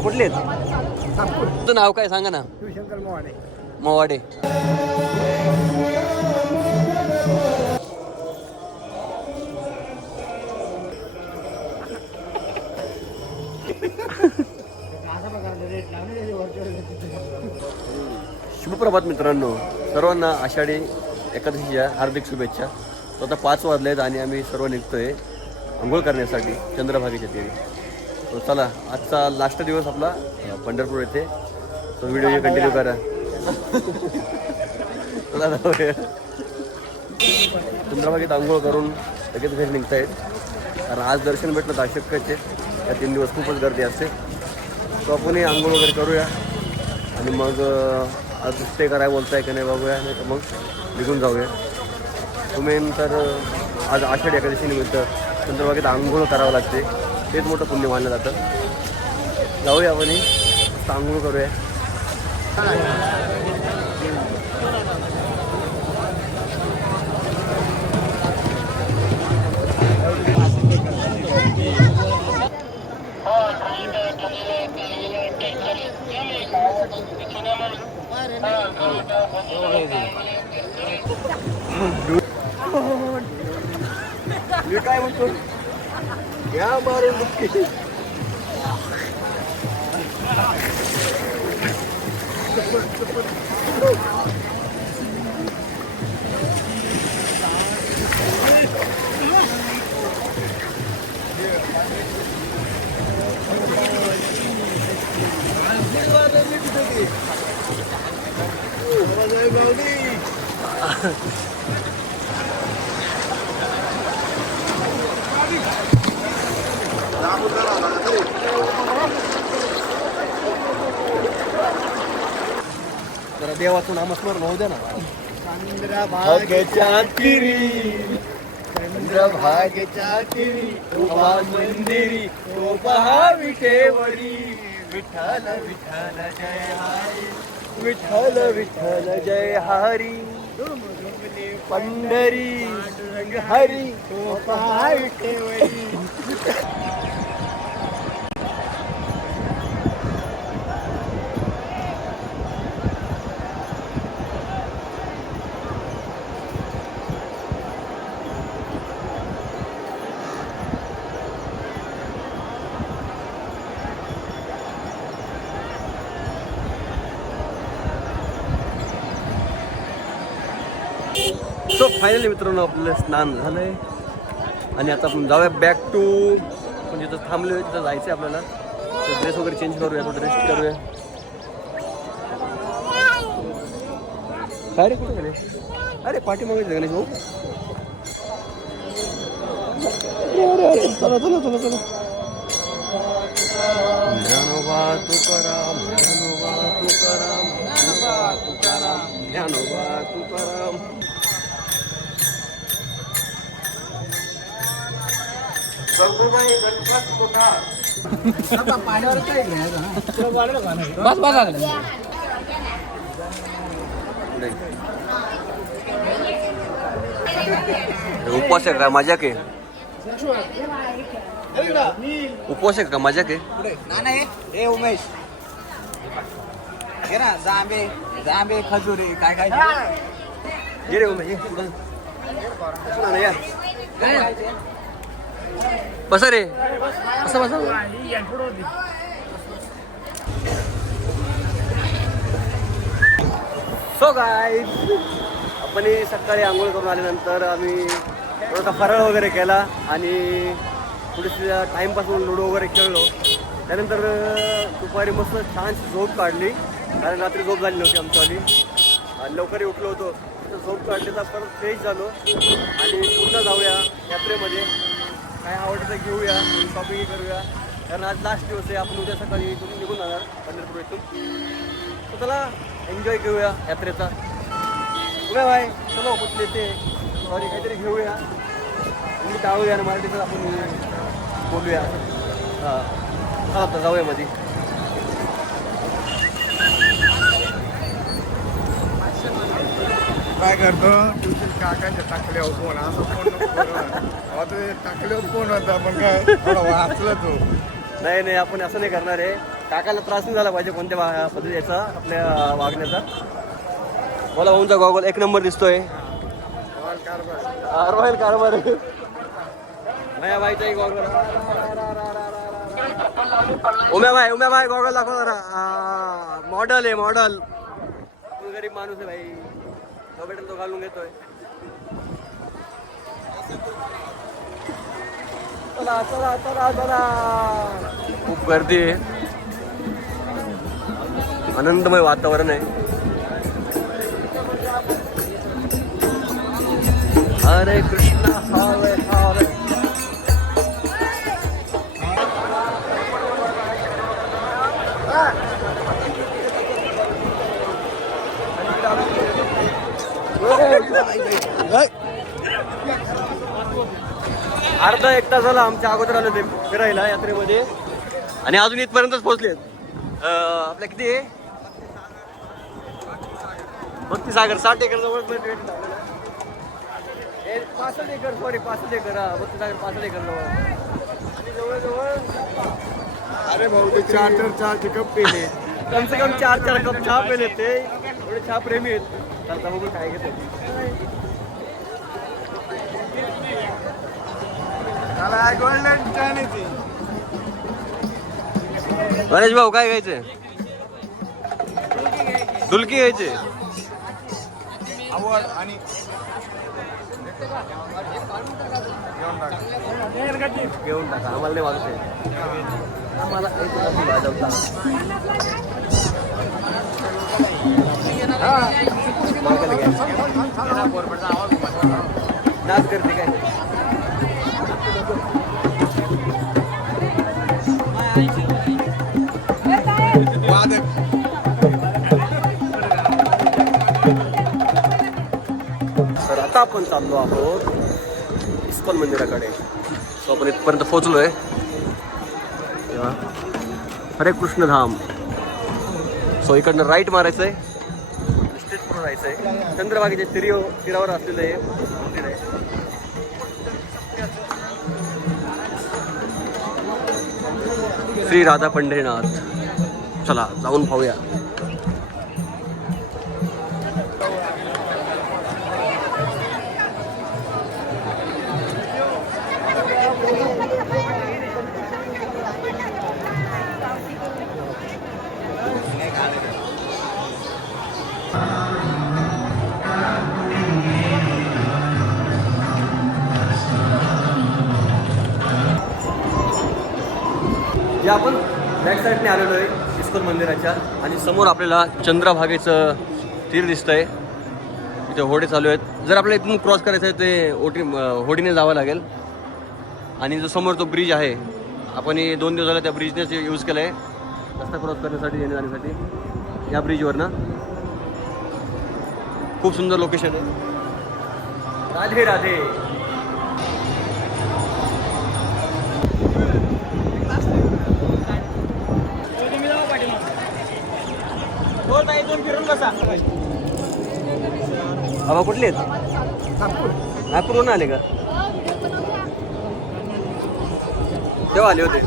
कुठले आहेत? तुझं नाव काय सांगा ना. शिवशंकर मोहाडे. मवाडे शुभप्रभात मित्रांनो सर्वांना आषाढी एकादशीच्या हार्दिक शुभेच्छा. तो आता पाच वाजले आहेत आणि आम्ही सर्व निघतोय आंघोळ करण्यासाठी चंद्रभागेच्या तीरी तो चला आजचा लास्ट दिवस आपला पंढरपूर येथे. तो व्हिडिओ कंटिन्यू करा. चला जाऊया. चंद्रभागेत आंघोळ करून लगेच घरी निघतायत. कारण आज दर्शन भेटलं तर अशक्यच या तीन दिवस खूपच गर्दी असते. तो आपणही आंघोळ वगैरे करूया. आणि मग आज स्टे करायला बोलताय का नाही बघूया. नाही तर मग निघून जाऊया. तुम्ही तर आज आषाढी एकादशी निमित्त चंद्रभागेत आंघोळ करावं लागते. तेच मोठं पुण्य मानलं जातं. जाऊया आपण मस्त करूया. काय म्हणतो? வியாபாரி புக்கு जरा देवाचं नामस्मरण होऊ द्या ना. चंद्रभागेच्या तिरी चंद्रभागेच्या तिरी उभा मंदिरी उभा विठेवरी विठ्ठल विठ्ठल जय हरी, विठ्ठल विठ्ठल जय हरी. पंढरी, हरी उभा विठेवरी सो फायनली मित्रांनो आपलं स्नान झालंय. आणि आता आपण जाऊया बॅक टू म्हणजे जिथं थांबले तिथं जायचं आपल्याला. ड्रेस वगैरे चेंज करूया थोडं रेस्ट करूया. काय रे कुठे गणेश अरे पाठी मागायचं गणेश भाऊ. अरे, अरे, चला चला चला चला. ज्ञानोबा तुकाराम ज्ञानोबा तुकाराम ज्ञानोबा तुकाराम ज्ञानोबा तुकाराम बस बस उपवास आहे का? मजा के. उपवास आहे का? मजा के. हे उमेश. हे ना जांबे जांबे खजुरी. काय काय? ये रे उमेश. बसा रे. बसा बसा. सो गाय आपण सकाळी आंघोळ करून आल्यानंतर आम्ही थोडासा फराळ वगैरे केला आणि थोडीशी टाईमपास म्हणून लुडो वगैरे खेळलो. त्यानंतर दुपारी मस्त छानशी झोप काढली. कारण रात्री झोप झाली नव्हती आमच्यावाली आणि लवकरही उठलो होतो. तर झोप काढली तर परत फ्रेश झालो. आणि पुन्हा जाऊया यात्रेमध्ये. काय आवडतं ते घेऊया म्हणजे शॉपिंग करूया. कारण आज लास्ट दिवस आहे आपण उद्या सकाळी इथून निघून जाणार पंढरपूर इथून. तर चला एन्जॉय घेऊया यात्रेचा. उभ्या भाई चलो कुठले ते सॉरी काहीतरी घेऊया. मी टाळूया आणि मराठीतच आपण बोलूया. हां चला तर जाऊया मध्ये काय करतो? तुझी काकाच्या टाकल्यावर फोन. असं फोन नको ते टाकल्यावर फोन होता पण काय थोडं वाचलं तू. नाही नाही आपण असं नाही करणार आहे. काकाला त्रास नाही झाला पाहिजे कोणत्या वा- पद्धतीचा आपल्या वागण्याचा. मला भाऊंचा गॉगल एक नंबर दिसतोय. रॉयल कारभार. भया भाईचाही गॉगल. उम्या भाई उम्या भाई गॉगल दाखव जरा. मॉडल आहे मॉडल तू गरीब माणूस आहे भाई तो तो घालून घेतोय. चला चला चला चला. खूप गर्दी आहे. आनंदमय वातावरण आहे. हरे कृष्ण हरे अर्धा एक तास झाला आमच्या अगोदर आलो ते फिरायला यात्रेमध्ये. आणि अजून इथपर्यंतच पोहोचलेत अं, आपल्या किती? भक्ती सागर साठ एकर जवळ पासष्ट एकर सॉरी पासष्ट एकर. हा भक्ती सागर पासष्ट एकर जवळ. आणि जवळजवळ अरे भाऊ ते चार चार चारचे कप पेले. कम से कम चार चार कप चहा पेले ते. एवढे चहा प्रेमी आहेत. आता बघू काय घेते गणेश भाऊ काय घ्यायचंय डुलकी घ्यायचे. आवड आणि घेऊन टाका. आम्हाला. आम्हाला. नाच करते काय? आपण चाललो आहोत इस्कॉन मंदिराकडे. सो आपण इथपर्यंत पोहोचलोय. तेव्हा हरे कृष्ण धाम. सो इकडनं राईट मारायचं आहे स्ट्रीट पुढे राहायचं आहे चंद्रभागेच्या तिरीव तिरावर असलेलं मंदिर आहे. श्री राधा पंढरीनाथ चला जाऊन पाहूया. जे आपण बॅक साईडने आलेलो आहे इस्कॉन मंदिराच्या. आणि समोर आपल्याला चंद्रभागेचं तीर दिसतंय. इथे होडे चालू आहेत. जर आपल्याला इथून क्रॉस करायचं आहे ते ओटी होडीने जावं लागेल. आणि जो समोर तो ब्रिज आहे आपण हे दोन दिवस झाले त्या ब्रिजनेच यूज केला आहे रस्ता क्रॉस करण्यासाठी येण्या जाण्यासाठी या ब्रिजवरनं खूप सुंदर लोकेशन आहे. राधे राधे. बाबा कुठले नागपूरहून आले का? तेव्हा आले होते.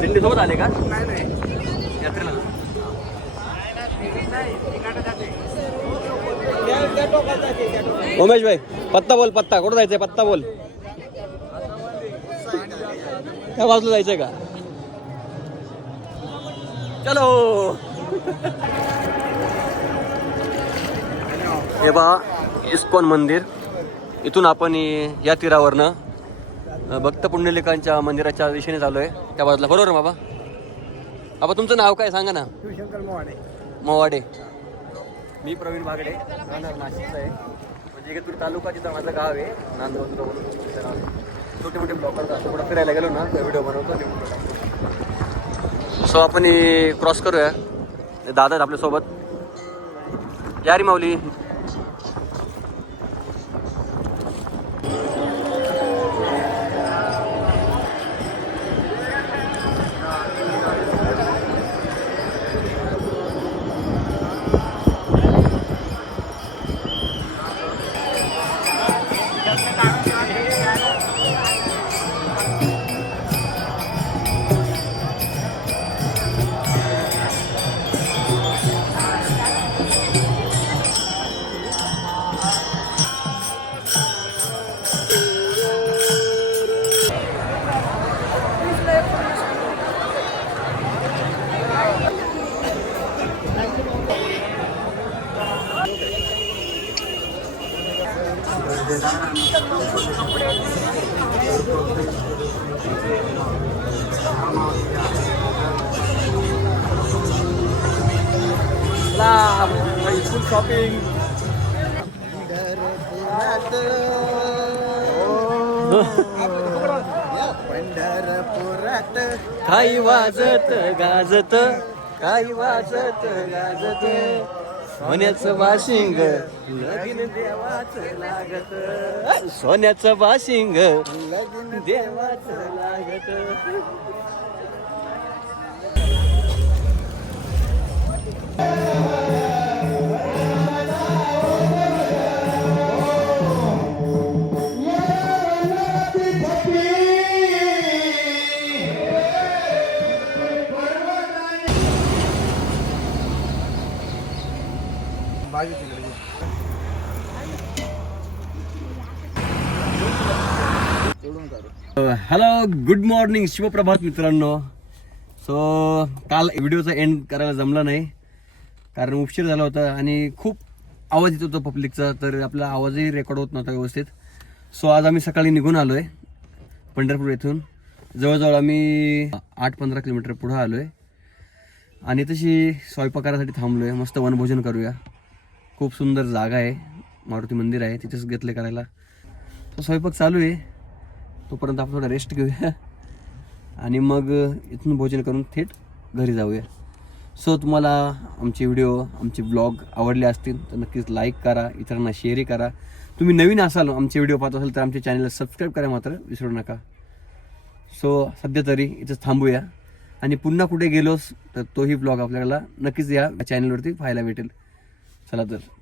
दिंडी सोबत आले का? यात्रेला. उमेश भाई पत्ता बोल पत्ता. कुठं जायचंय? पत्ता बोल. त्या बाजूला जायचंय का? चलो. हे पहा इस्कॉन मंदिर. इथून आपण या तीरावरनं भक्त पुंडलिकांच्या मंदिराच्या दिशेने चालू आहे त्या बाजूला. बरोबर बाबा? बाबा तुमचं नाव काय? सांगा ना. शिवशंकर मोहाडे. मवाडे मी प्रवीण बागडे राहणार नाशिकचा आहे. म्हणजे इकडे तालुका जिथं माझं गाव आहे. नांदवंत. छोटे मोठे ब्लॉकर कुठं फिरायला गेलो ना व्हिडिओ बनवतो. सो आपण क्रॉस करूया. दादा आहेत आपल्यासोबत. या रे माऊली. फुल शॉपिंग पंढरपुरात काही वाजत गाजत काही वाजत गाजत? सोन्याचं वाशिंग लगीन देवाचं लागत. सोन्याचं वाशिंग लगीन देवाचं लागत. बाजू तिकडे हॅलो गुड मॉर्निंग शिवप्रभात मित्रांनो. सो काल व्हिडिओचा एंड करायला जमला नाही. कारण उपशीर झाला होता आणि खूप आवाज येत होता पब्लिकचा तर आपला आवाजही रेकॉर्ड होत नव्हता व्यवस्थित. सो आज आम्ही सकाळी निघून आलो आहे पंढरपूर येथून. जवळजवळ आम्ही आठ पंधरा किलोमीटर पुढं आलो आहे आणि तशी स्वयंपाकारासाठी थांबलो आहे मस्त वनभोजन करूया. खूप सुंदर जागा आहे. मारुती मंदिर आहे. तिथेच घेतलं करायला. तो स्वयंपाक चालू आहे. तोपर्यंत आपण थोडा रेस्ट घेऊया. आणि मग इथून भोजन करून थेट घरी जाऊया. सो तुम्हाला आमचे व्हिडिओ आमचे ब्लॉग आवडले असतील तर नक्कीच लाईक करा. इतरांना शेअरही करा. तुम्ही नवीन असाल आमचे व्हिडिओ पाहत असाल तर आमच्या चॅनलला सबस्क्राईब करा मात्र. विसरू नका. सो सध्या तरी इथंच थांबूया. आणि पुन्हा कुठे गेलोस तर तोही ब्लॉग आपल्याला नक्कीच या चॅनलवरती पाहायला भेटेल. चला तर